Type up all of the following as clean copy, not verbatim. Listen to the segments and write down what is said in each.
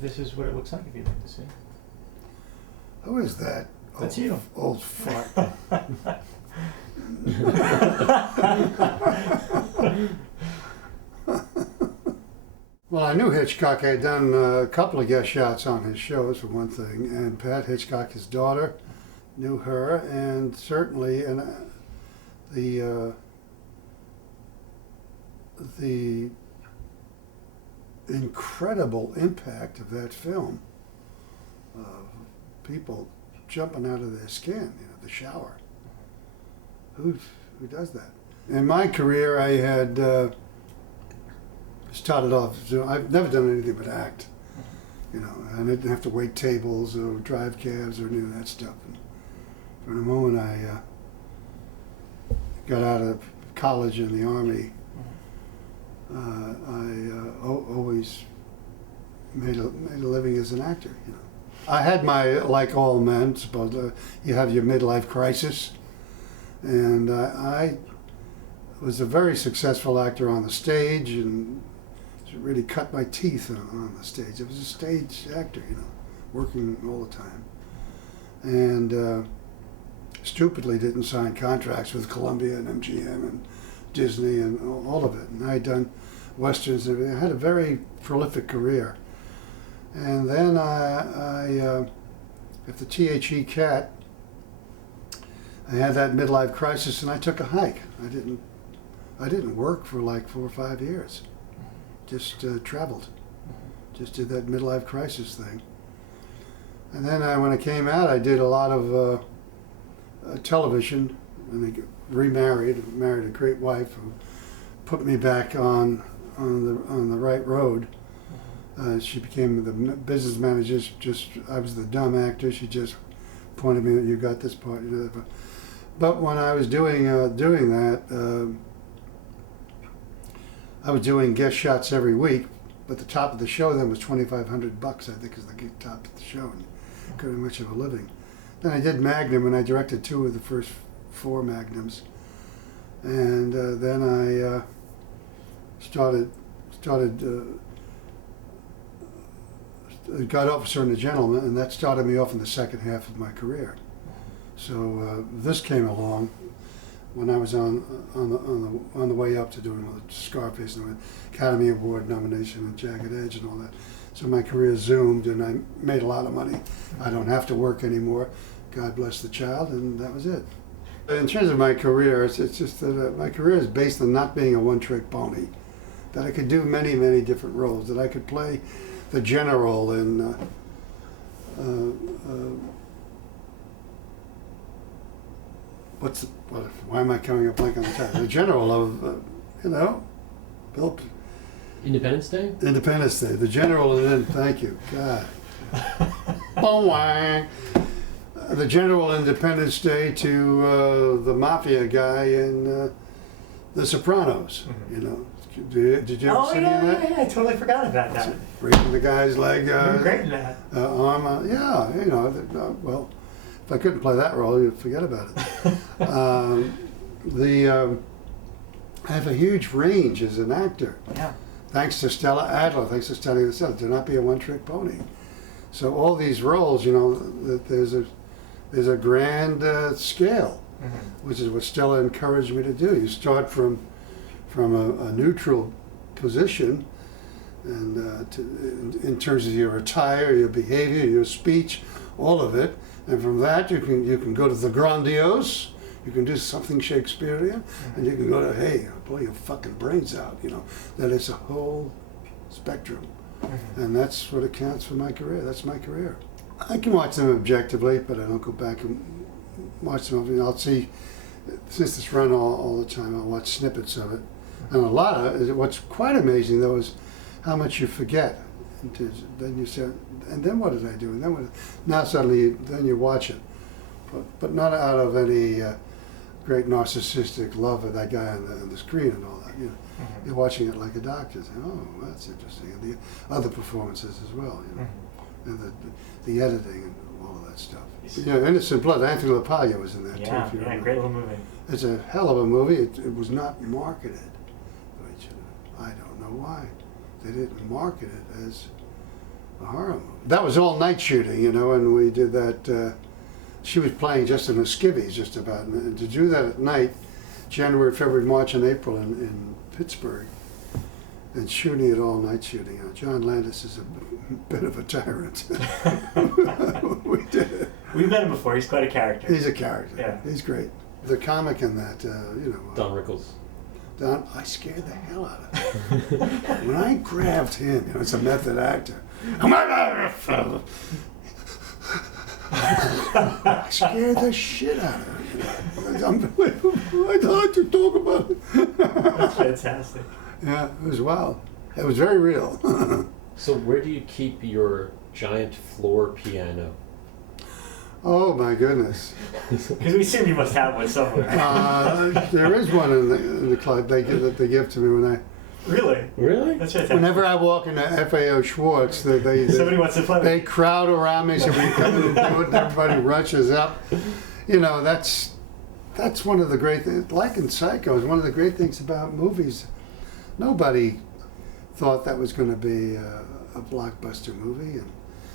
This is what it looks like if you'd like to see. Who is that? That's you. Old fuck. Well, I knew Hitchcock. I had done a couple of guest shots on his shows, for one thing, and Pat Hitchcock, his daughter, knew her, and certainly the incredible impact of that film, people jumping out of their skin, the shower. Who does that? In my career, I had started off, I've never done anything but act. I didn't have to wait tables or drive cabs or any of that stuff. And from the moment I got out of college and the Army, I always made a living as an actor. I had my, like all men, suppose you have your midlife crisis, and I was a very successful actor on the stage, and really cut my teeth on the stage. I was a stage actor, working all the time, and stupidly didn't sign contracts with Columbia and MGM and Disney and all of it. And I had done westerns and everything. I had a very prolific career. And then at the THE Cat, I had that midlife crisis, and I took a hike. I didn't work for like 4 or 5 years. Just traveled. Just did that midlife crisis thing. And then when I came out, I did a lot of television, and I remarried, married a great wife who put me back on the right road. She became the business manager. I was the dumb actor. She just pointed me, "You got this part." But when I was doing that, I was doing guest shots every week. But the top of the show then was $2,500, I think, is the top of the show, and couldn't have much of a living. Then I did Magnum, and I directed 2 of the first 4 Magnums, and then I got Officer and a Gentleman, and that started me off in the second half of my career. So this came along when I was on the way up to doing Scarface and the Academy Award nomination and Jagged Edge and all that. So my career zoomed, and I made a lot of money. I don't have to work anymore. God bless the child, and that was it. In terms of my career, it's just that my career is based on not being a one-trick pony. That I could do many, many different roles. That I could play the general in why am I coming up blank on the title? The general of Bill. Independence Day? Independence Day. The general, and then thank you, God. The general Independence Day to the mafia guy in The Sopranos. Mm-hmm. Did you ever see that? Yeah, I totally forgot about that. Breaking the guy's leg. You're great in that. Arm. Well, if I couldn't play that role, you'd forget about it. I have a huge range as an actor. Yeah. Thanks to Stella Adler, thanks to studying this out, to not be a one-trick pony. So all these roles, there's a grand scale, Mm-hmm. which is what Stella encouraged me to do. You start from a neutral position, and in terms of your attire, your behavior, your speech, all of it, and from that you can go to the grandiose. You can do something Shakespearean, and you can go to, hey, I'll blow your fucking brains out. That it's a whole spectrum, and that's what accounts for my career. That's my career. I can watch them objectively, but I don't go back and watch them. I'll see, since it's run all the time, I'll watch snippets of it. And a lot of it, what's quite amazing though is how much you forget. Then you say, and then what did I do? And then now suddenly, then you watch it, but not out of any great narcissistic love of that guy on the screen and all that. You're watching it like a doctor, saying, "Oh, that's interesting," and the other performances as well. And the editing and all of that stuff. Innocent Blood. Anthony LaPaglia was in that too. If you remember. Great little movie. It's a hell of a movie. It was not marketed. I don't know why they didn't market it as A horror movie. That was all night shooting, you know, and we did that. She was playing just in the skivvies, just about. And to do that at night, January, February, March, and April in Pittsburgh, and shooting it all night shooting. John Landis is a bit of a tyrant. We did it. We've met him before. He's quite a character. He's a character. Yeah. He's great. The comic in that, you know. Don Rickles. Don, I scared the hell out of him. When I grabbed him, you know, it's a method actor. I scared the shit out of him. It was unbelievable. I'd like to talk about it. That's fantastic. Yeah, it was wild. It was very real. So where do you keep your giant floor piano? Oh my goodness. Because we assume you must have one somewhere. There is one in the club that they give to me when I. Really? Really? That's fantastic. Whenever I walk into FAO Schwartz, Somebody wants to play. they crowd around me, so we come in and do it, and everybody rushes up. You know, that's one of the great things. Like in Psycho, is one of the great things about movies. Nobody thought that was going to be a blockbuster movie, and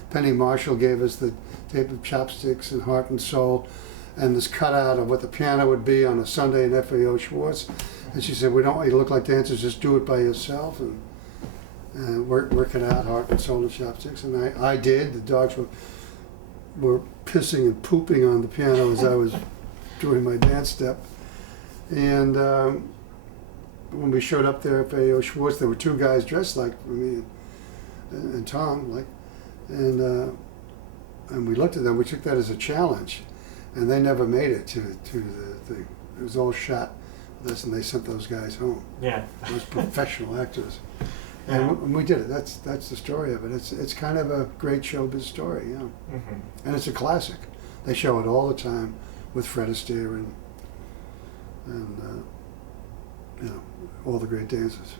Penny Marshall gave us the tape of Chopsticks and Heart and Soul, and this cutout of what the piano would be on a Sunday in FAO Schwartz. And she said, "We don't want you to look like dancers. Just do it by yourself and work it out, Heart and Soul and Chopsticks." And I did. The dogs were pissing and pooping on the piano as I was doing my dance step. And when we showed up there at FAO Schwartz, there were two guys dressed like me and Tom, like, and we looked at them. We took that as a challenge, and they never made it to the thing. It was all shot with us, and they sent those guys home. Yeah. Those professional actors, and we did it. That's the story of it. It's kind of a great showbiz story, you know, and it's a classic. They show it all the time with Fred Astaire and you know, all the great dancers.